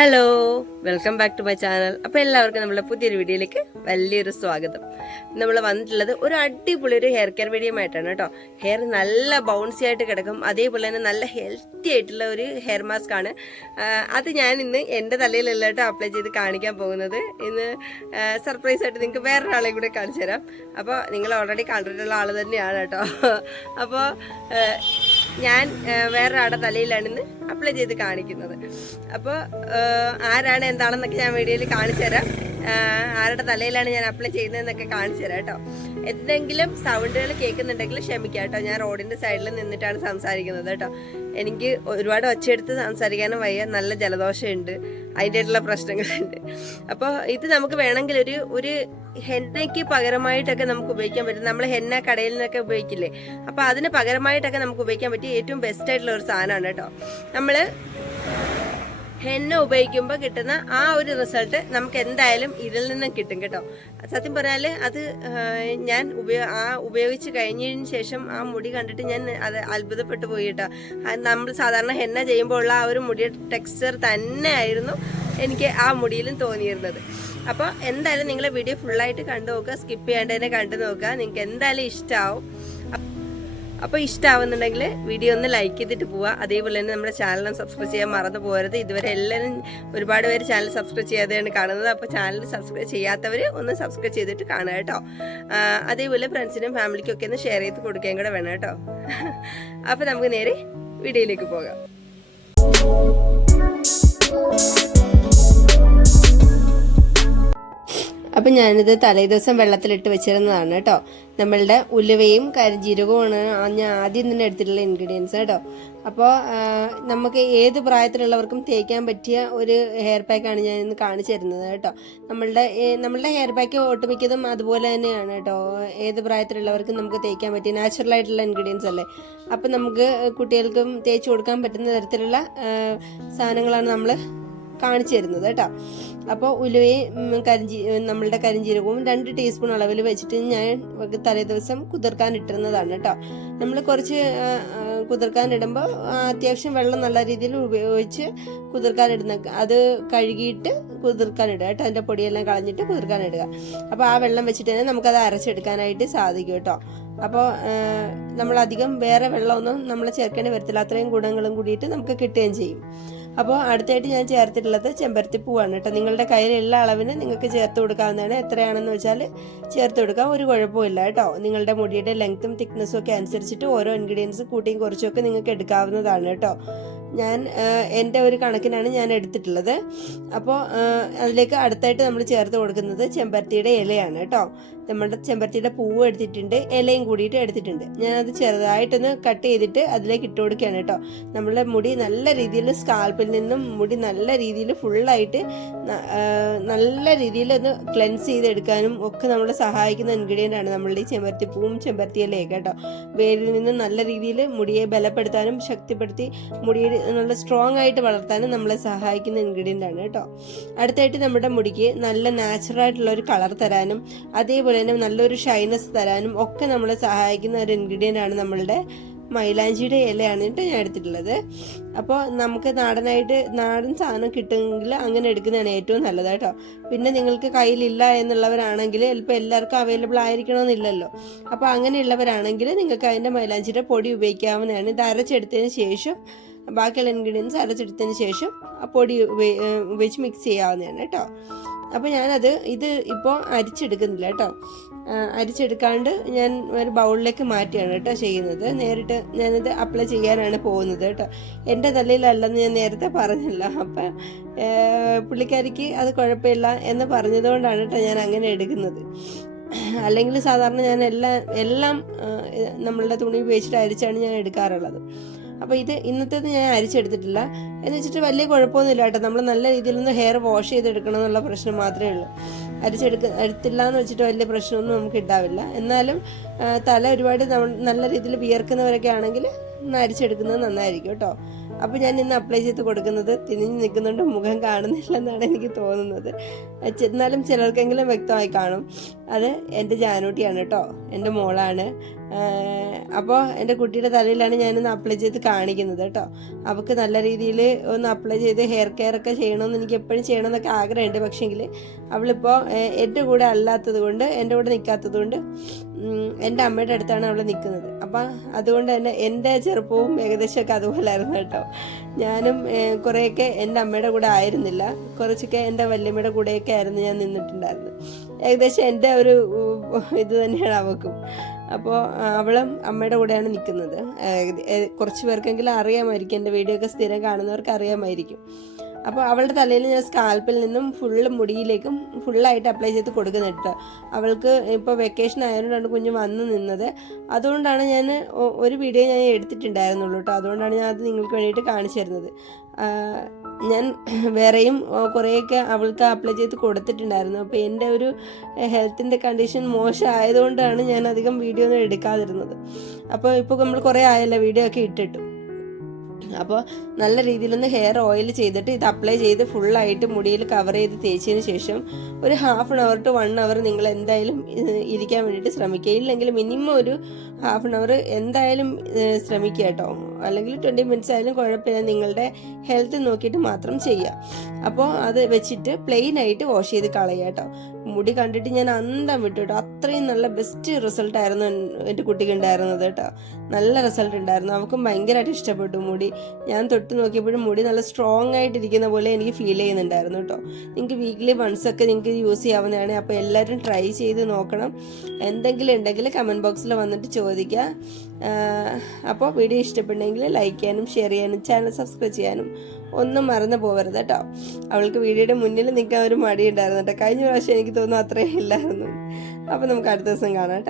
Hello, welcome back to my channel. അപ്പോൾ എല്ലാവർക്കും നമ്മളെ പുതിയൊരു വീഡിയോയിലേക്ക് വലിയൊരു സ്വാഗതം. നമ്മൾ വന്നിട്ടുള്ളത് ഒരു അടിപൊളി ഒരു ഹെയർ കെയർ വീഡിയോ ആയിട്ടാണ് കേട്ടോ. ഹെയർ നല്ല ബൗൺസി ആയിട്ട് കിടക്കും, അതേപോലെ തന്നെ നല്ല ഹെൽത്തി ആയിട്ടുള്ള ഒരു ഹെയർ മാസ്ക് ആണ്. അത് ഞാൻ ഇന്ന് എൻ്റെ തലയിലല്ല കേട്ടോ അപ്ലൈ ചെയ്ത് കാണിക്കാൻ പോകുന്നത്. ഇന്ന് സർപ്രൈസ് ആയിട്ട് നിങ്ങൾക്ക് വേറൊരാളെ കൂടെ കാണിച്ചു തരാം. അപ്പോൾ നിങ്ങൾ ഓൾറെഡി കണ്ടിട്ടുള്ള ആൾ തന്നെയാണ് കേട്ടോ. അപ്പോൾ ഞാൻ വേറൊരാളുടെ തലയിലാണ് ഇന്ന് അപ്ലൈ ചെയ്ത് കാണിക്കുന്നത്. അപ്പോൾ ആരാണ് എന്താണെന്നൊക്കെ ഞാൻ വീഡിയോയിൽ കാണിച്ചു തരാം. ആരുടെ തലയിലാണ് ഞാൻ അപ്ലൈ ചെയ്യുന്നതെന്നൊക്കെ കാണിച്ചു തരാം കേട്ടോ. എന്തെങ്കിലും സൗണ്ടുകൾ കേൾക്കുന്നുണ്ടെങ്കിൽ ക്ഷമിക്കാം കേട്ടോ. ഞാൻ റോഡിൻ്റെ സൈഡിൽ നിന്നിട്ടാണ് സംസാരിക്കുന്നത് കേട്ടോ. എനിക്ക് ഒരുപാട് ഒച്ചയെടുത്ത് സംസാരിക്കാനും വയ്യ, നല്ല ജലദോഷമുണ്ട്, അതിൻ്റെതായിട്ടുള്ള പ്രശ്നങ്ങളുണ്ട്. അപ്പോൾ ഇത് നമുക്ക് വേണമെങ്കിൽ ഒരു ഹെന്നയ്ക്ക് പകരമായിട്ടൊക്കെ നമുക്ക് ഉപയോഗിക്കാൻ പറ്റും. നമ്മൾ ഹെന്ന കടയിൽ നിന്നൊക്കെ ഉപയോഗിക്കില്ലേ, അപ്പോൾ അതിന് പകരമായിട്ടൊക്കെ നമുക്ക് ഉപയോഗിക്കാൻ പറ്റിയ ഏറ്റവും ബെസ്റ്റ് ആയിട്ടുള്ള ഒരു സാധനമാണ് കേട്ടോ. നമ്മൾ ഹെന്ന ഉപയോഗിക്കുമ്പോൾ കിട്ടുന്ന ആ ഒരു റിസൾട്ട് നമുക്ക് എന്തായാലും ഇതിൽ നിന്നും കിട്ടും കേട്ടോ. സത്യം പറഞ്ഞാൽ അത് ഞാൻ ഉപയോഗിച്ച് കഴിഞ്ഞതിന് ശേഷം ആ മുടി കണ്ടിട്ട് ഞാൻ അത് അത്ഭുതപ്പെട്ടു പോയി കേട്ടോ. നമ്മൾ സാധാരണ ഹെന്ന ചെയ്യുമ്പോൾ ഉള്ള ആ ഒരു മുടിയുടെ ടെക്സ്ചർ തന്നെ ആയിരുന്നു എനിക്ക് ആ മുടിയിലും തോന്നിയിരുന്നത്. അപ്പോൾ എന്തായാലും നിങ്ങൾ വീഡിയോ ഫുള്ളായിട്ട് കണ്ടു നോക്കുക, സ്കിപ്പ് ചെയ്യാണ്ട് തന്നെ കണ്ടു നോക്കുക. നിങ്ങൾക്ക് എന്തായാലും ഇഷ്ടമാവും. അപ്പോൾ ഇഷ്ടമാവുന്നുണ്ടെങ്കിൽ വീഡിയോ ഒന്ന് ലൈക്ക് ചെയ്തിട്ട് പോവുക. അതേപോലെ തന്നെ നമ്മുടെ ചാനൽ സബ്സ്ക്രൈബ് ചെയ്യാൻ മറന്നു പോകരുത്. ഇതുവരെ എല്ലാവരും ഒരുപാട് പേര് ചാനൽ സബ്സ്ക്രൈബ് ചെയ്യാതെയാണ് കാണുന്നത്. അപ്പോൾ ചാനൽ സബ്സ്ക്രൈബ് ചെയ്യാത്തവർ ഒന്ന് സബ്സ്ക്രൈബ് ചെയ്തിട്ട് കാണുക കേട്ടോ. അതേപോലെ ഫ്രണ്ട്സിനും ഫാമിലിക്കും ഒക്കെ ഒന്ന് ഷെയർ ചെയ്ത് കൊടുക്കുകയും കൂടെ വേണം കേട്ടോ. അപ്പോൾ നമുക്ക് നേരെ വീഡിയോയിലേക്ക് പോകാം. അപ്പം ഞാനിത് തലേ ദിവസം വെള്ളത്തിലിട്ട് വെച്ചിരുന്നതാണ് കേട്ടോ. നമ്മളുടെ ഉലുവയും കരിഞ്ജീരകവുമാണ് ഞാൻ ആദ്യം തന്നെ എടുത്തിട്ടുള്ള ഇൻഗ്രീഡിയൻസ് കേട്ടോ. അപ്പോൾ നമുക്ക് ഏത് പ്രായത്തിലുള്ളവർക്കും തേക്കാൻ പറ്റിയ ഒരു ഹെയർ പാക്കാണ് ഞാൻ ഇന്ന് കാണിച്ചു തരുന്നത് കേട്ടോ. നമ്മളുടെ ഹെയർ പാക്ക് ഒട്ടുമിക്കതും അതുപോലെ തന്നെയാണ് കേട്ടോ. ഏത് പ്രായത്തിലുള്ളവർക്കും നമുക്ക് തേക്കാൻ പറ്റിയ നാച്ചുറലായിട്ടുള്ള ഇൻഗ്രീഡിയൻസ് അല്ലേ. അപ്പം നമുക്ക് കുട്ടികൾക്കും തേച്ച് കൊടുക്കാൻ പറ്റുന്ന തരത്തിലുള്ള സാധനങ്ങളാണ് നമ്മൾ കാണിച്ചു തരുന്നത് കേട്ടോ. അപ്പോൾ ഉലുവയും നമ്മളുടെ കരിഞ്ജീരകവും 2 ടീസ്പൂൺ അളവിൽ വെച്ചിട്ട് ഞാൻ തലേ ദിവസം കുതിർക്കാൻ ഇട്ടിരുന്നതാണ് കേട്ടോ. നമ്മൾ കുറച്ച് കുതിർക്കാനിടുമ്പോൾ അത്യാവശ്യം വെള്ളം നല്ല രീതിയിൽ ഉപയോഗിച്ച് കുതിർക്കാനിടുന്ന അത് കഴുകിയിട്ട് കുതിർക്കാനിടുക കേട്ടോ. അതിൻ്റെ പൊടിയെല്ലാം കളഞ്ഞിട്ട് കുതിർക്കാനിടുക. അപ്പോൾ ആ വെള്ളം വെച്ചിട്ട് തന്നെ നമുക്കത് അരച്ചെടുക്കാനായിട്ട് സാധിക്കും കേട്ടോ. അപ്പോൾ നമ്മളധികം വേറെ വെള്ളമൊന്നും നമ്മൾ ചേർക്കേണ്ടി വരത്തില്ല. അത്രയും ഗുണങ്ങളും കൂടിയിട്ട് നമുക്ക് കിട്ടുകയും ചെയ്യും. അപ്പോൾ അടുത്തായിട്ട് ഞാൻ ചേർത്തിട്ടുള്ളത് ചെമ്പരത്തിപ്പൂവാണ് കേട്ടോ. നിങ്ങളുടെ കയ്യിലുള്ള അളവിന് നിങ്ങൾക്ക് ചേർത്ത് കൊടുക്കാവുന്നതാണ്. എത്രയാണെന്ന് വെച്ചാൽ ചേർത്ത് കൊടുക്കാം, ഒരു കുഴപ്പമില്ല കേട്ടോ. നിങ്ങളുടെ മുടിയുടെ ലെങ്ത്തും തിക്നെസ്സും ഒക്കെ അനുസരിച്ചിട്ട് ഓരോ ഇൻഗ്രീഡിയൻസ് കൂട്ടിയും കുറച്ചൊക്കെ നിങ്ങൾക്ക് എടുക്കാവുന്നതാണ് കേട്ടോ. ഞാൻ എൻ്റെ ഒരു കണക്കിനാണ് ഞാൻ എടുത്തിട്ടുള്ളത്. അപ്പോൾ അതിലേക്ക് അടുത്തായിട്ട് നമ്മൾ ചേർത്ത് കൊടുക്കുന്നത് ചെമ്പരത്തിയുടെ ഇലയാണ് കേട്ടോ. നമ്മുടെ ചെമ്പരത്തിയുടെ പൂവ് എടുത്തിട്ടുണ്ട്, ഇലയും കൂടിയിട്ട് എടുത്തിട്ടുണ്ട്. ഞാനത് ചെറുതായിട്ടൊന്ന് കട്ട് ചെയ്തിട്ട് അതിലേക്ക് ഇട്ട് കൊടുക്കുകയാണ് കേട്ടോ. നമ്മളുടെ മുടി നല്ല രീതിയിൽ സ്കാൽപ്പിൽ നിന്നും മുടി നല്ല രീതിയിൽ ഫുള്ളായിട്ട് നല്ല രീതിയിൽ ഒന്ന് ക്ലെൻസ് ചെയ്തെടുക്കാനും ഒക്കെ നമ്മളെ സഹായിക്കുന്ന ഇൻഗ്രീഡിയൻ്റ് ആണ് നമ്മളുടെ ഈ ചെമ്പരത്തിപ്പൂവും ചെമ്പരത്തി ഇലയൊക്കെ കേട്ടോ. വേരിൽ നിന്നും നല്ല രീതിയിൽ മുടിയെ ബലപ്പെടുത്താനും ശക്തിപ്പെടുത്തി മുടിയെ നല്ല സ്ട്രോങ് ആയിട്ട് വളർത്താനും നമ്മളെ സഹായിക്കുന്ന ഇൻഗ്രീഡിയൻ്റ് ആണ് കേട്ടോ. അടുത്തായിട്ട് നമ്മുടെ മുടിക്ക് നല്ല നാച്ചുറൽ ആയിട്ടുള്ള ഒരു കളർ തരാനും അതേപോലെ തന്നെ നല്ലൊരു ഷൈനസ് തരാനും ഒക്കെ നമ്മളെ സഹായിക്കുന്ന ഒരു ഇൻഗ്രീഡിയൻ്റ് ആണ് നമ്മളുടെ മൈലാഞ്ചിയുടെ ഇലയാണ് കേട്ടോ ഞാൻ എടുത്തിട്ടുള്ളത്. അപ്പോൾ നമുക്ക് നാടൻ സാധനം കിട്ടുമെങ്കിൽ അങ്ങനെ എടുക്കുന്നതാണ് ഏറ്റവും നല്ലത് കേട്ടോ. പിന്നെ നിങ്ങൾക്ക് കയ്യിലില്ല എന്നുള്ളവരാണെങ്കിൽ ചിലപ്പോൾ എല്ലാവർക്കും അവൈലബിൾ ആയിരിക്കണമെന്നില്ലല്ലോ. അപ്പോൾ അങ്ങനെയുള്ളവരാണെങ്കിൽ നിങ്ങൾക്ക് അതിൻ്റെ മൈലാഞ്ചിയുടെ പൊടി ഉപയോഗിക്കാവുന്നതാണ്. ഇത് അരച്ചെടുത്തതിന് ശേഷം ബാക്കിയുള്ള ഇൻഗ്രീഡിയൻസ് അരച്ചെടുത്തതിന് ശേഷം ആ പൊടി ഉപയോഗിച്ച് മിക്സ് ചെയ്യാവുന്നതാണ് കേട്ടോ. അപ്പോൾ ഇത് ഇപ്പോൾ അരിച്ചെടുക്കുന്നില്ല കേട്ടോ. അരിച്ചെടുക്കാണ്ട് ഞാൻ ഒരു ബൗളിലേക്ക് മാറ്റിയാണ് കേട്ടോ ചെയ്യുന്നത്. നേരിട്ട് ഞാനിത് അപ്ലൈ ചെയ്യാനാണ് പോകുന്നത് കേട്ടോ. എൻ്റെ തലയിലല്ലെന്ന് ഞാൻ നേരത്തെ പറഞ്ഞില്ല. അപ്പം പുള്ളിക്കാരിക്ക് അത് കുഴപ്പമില്ല എന്ന് പറഞ്ഞതുകൊണ്ടാണ് കേട്ടോ ഞാൻ അങ്ങനെ എടുക്കുന്നത്. അല്ലെങ്കിൽ സാധാരണ ഞാൻ എല്ലാം നമ്മളുടെ തുണി ഉപയോഗിച്ചിട്ട് അരിച്ചാണ് ഞാൻ എടുക്കാറുള്ളത്. അപ്പോൾ ഇന്നത്തേത് ഞാൻ അരിച്ചെടുത്തിട്ടില്ല എന്ന് വെച്ചിട്ട് വലിയ കുഴപ്പമൊന്നുമില്ല കേട്ടോ. നമ്മൾ നല്ല രീതിയിലൊന്ന് ഹെയർ വാഷ് ചെയ്തെടുക്കണം എന്നുള്ള പ്രശ്നം മാത്രമേ ഉള്ളൂ. എടുത്തില്ല എന്ന് വെച്ചിട്ട് വലിയ പ്രശ്നമൊന്നും നമുക്ക് ഉണ്ടാവില്ല. എന്നാലും തല ഒരുപാട് നല്ല രീതിയിൽ വിയർക്കുന്നവരൊക്കെ ആണെങ്കിൽ ഒന്ന് അരിച്ചെടുക്കുന്നത് നന്നായിരിക്കും കേട്ടോ. അപ്പോൾ ഞാൻ ഇന്ന് അപ്ലൈ ചെയ്ത് കൊടുക്കുന്നത് തിരിഞ്ഞ് നിൽക്കുന്നുണ്ട്, മുഖം കാണുന്നില്ലെന്നാണ് എനിക്ക് തോന്നുന്നത്. എന്നാലും ചിലർക്കെങ്കിലും വ്യക്തമായി കാണും. അത് എൻ്റെ ജാനൂട്ടിയാണ് കേട്ടോ, എൻ്റെ മോളാണ്. അപ്പോൾ എൻ്റെ കുട്ടിയുടെ തലയിലാണ് ഞാനിന്ന് അപ്ലൈ ചെയ്ത് കാണിക്കുന്നത് കേട്ടോ. അവൾക്ക് നല്ല രീതിയിൽ ഒന്ന് അപ്ലൈ ചെയ്ത് ഹെയർ കെയർ ഒക്കെ ചെയ്യണമെന്ന് എനിക്ക് എപ്പോഴും ചെയ്യണമെന്നൊക്കെ ആഗ്രഹമുണ്ട്. പക്ഷേങ്കിൽ അവളിപ്പോൾ എൻ്റെ കൂടെ അല്ലാത്തത് കൊണ്ട്, എൻ്റെ കൂടെ നിൽക്കാത്തത് കൊണ്ട് എൻ്റെ അമ്മയുടെ അടുത്താണ് അവൾ നിൽക്കുന്നത്. അപ്പം അതുകൊണ്ട് തന്നെ എൻ്റെ ചെറുപ്പവും ഏകദേശമൊക്കെ അതുപോലായിരുന്നു കേട്ടോ. ഞാനും കുറേയൊക്കെ എൻ്റെ അമ്മയുടെ കൂടെ ആയിരുന്നില്ല, കുറച്ചൊക്കെ എൻ്റെ വല്യമ്മയുടെ കൂടെയൊക്കെ ആയിരുന്നു ഞാൻ നിന്നിട്ടുണ്ടായിരുന്നത്. ഏകദേശം എൻ്റെ ഒരു ഇത് തന്നെയാണ് അവൾക്കും. അപ്പോൾ അവളും അമ്മയുടെ കൂടെയാണ് നിൽക്കുന്നത്. കുറച്ച് പേർക്കെങ്കിലും അറിയാമായിരിക്കും, എൻ്റെ വീഡിയോ ഒക്കെ സ്ഥിരം കാണുന്നവർക്ക് അറിയാമായിരിക്കും. അപ്പോൾ അവളുടെ തലയിൽ ഞാൻ സ്കാൽപ്പിൽ നിന്നും ഫുള്ള് മുടിയിലേക്കും ഫുള്ളായിട്ട് അപ്ലൈ ചെയ്ത് കൊടുക്കുന്നത് കേട്ടോ. അവൾക്ക് ഇപ്പോൾ വെക്കേഷൻ ആയതുകൊണ്ടാണ് കുഞ്ഞ് വന്ന് നിന്നത്. അതുകൊണ്ടാണ് ഞാൻ ഒരു വീഡിയോ ഞാൻ എടുത്തിട്ടുണ്ടായിരുന്നുള്ളൂ കേട്ടോ. അതുകൊണ്ടാണ് ഞാൻ അത് നിങ്ങൾക്ക് വേണ്ടിയിട്ട് കാണിച്ചു തരുന്നത്. ഞാൻ വേറെയും കുറേയൊക്കെ അവൾക്ക് അപ്ലൈ ചെയ്ത് കൊടുത്തിട്ടുണ്ടായിരുന്നു. അപ്പോൾ എൻ്റെ ഒരു ഹെൽത്തിൻ്റെ കണ്ടീഷൻ മോശമായതുകൊണ്ടാണ് ഞാൻ അധികം വീഡിയോ ഒന്നും എടുക്കാതിരുന്നത്. അപ്പോൾ ഇപ്പോൾ നമ്മൾ കുറേ ആയല്ലോ വീഡിയോ ഒക്കെ ഇട്ടിട്ടു. അപ്പോൾ നല്ല രീതിയിലൊന്ന് ഹെയർ ഓയിൽ ചെയ്തിട്ട് ഇത് അപ്ലൈ ചെയ്ത് ഫുള്ളായിട്ട് മുടിയിൽ കവർ ചെയ്ത് തേച്ചതിന് ശേഷം ഒരു 1/2 hour to 1 hour നിങ്ങൾ എന്തായാലും ഇരിക്കാൻ വേണ്ടിയിട്ട് ശ്രമിക്കുക. ഇല്ലെങ്കിൽ മിനിമം ഒരു 1/2 hour എന്തായാലും ശ്രമിക്കുക കേട്ടോ. അല്ലെങ്കിൽ 20 minutes ആയാലും കുഴപ്പമില്ല, നിങ്ങളുടെ ഹെൽത്ത് നോക്കിയിട്ട് മാത്രം ചെയ്യുക. അപ്പോൾ അത് വെച്ചിട്ട് പ്ലെയിൻ ആയിട്ട് വാഷ് ചെയ്ത് കളയുക കേട്ടോ. മുടി കണ്ടിട്ട് ഞാൻ അന്തം വിട്ടു കേട്ടോ. അത്രയും നല്ല ബെസ്റ്റ് റിസൾട്ടായിരുന്നു എൻ്റെ കുട്ടിക്ക് ഉണ്ടായിരുന്നത് കേട്ടോ. നല്ല റിസൾട്ട് ഉണ്ടായിരുന്നു. അവൾക്കും ഭയങ്കരമായിട്ട് ഇഷ്ടപ്പെട്ടു മുടി. ഞാൻ തൊട്ട് നോക്കിയപ്പോഴും മുടി നല്ല സ്ട്രോങ് ആയിട്ടിരിക്കുന്ന പോലെ എനിക്ക് ഫീൽ ചെയ്യുന്നുണ്ടായിരുന്നു കേട്ടോ. നിങ്ങൾക്ക് വീക്ക്ലി വൺസ് ഒക്കെ നിങ്ങൾക്ക് യൂസ് ചെയ്യാവുന്നതാണ്. അപ്പോൾ എല്ലാവരും ട്രൈ ചെയ്ത് നോക്കണം. എന്തെങ്കിലും ഉണ്ടെങ്കിൽ കമൻറ്റ് ബോക്സിൽ വന്നിട്ട് ചോദിക്കുക. അപ്പോൾ വീഡിയോ ഇഷ്ടപ്പെട്ടെങ്കിൽ ലൈക്ക് ചെയ്യാനും ഷെയർ ചെയ്യാനും ചാനൽ സബ്സ്ക്രൈബ് ചെയ്യാനും ഒന്നും മറന്നു പോകരുത് കേട്ടോ. അവൾക്ക് വീഡിയോയുടെ മുന്നിൽ നിൽക്കാൻ ഒരു മടി ഉണ്ടായിരുന്നു കേട്ടോ. കഴിഞ്ഞ പ്രാവശ്യം എനിക്ക് തോന്നുന്നു അത്രയും ഇല്ലായിരുന്നു. അപ്പോൾ നമുക്ക് അടുത്ത ദിവസം കാണാം കേട്ടോ.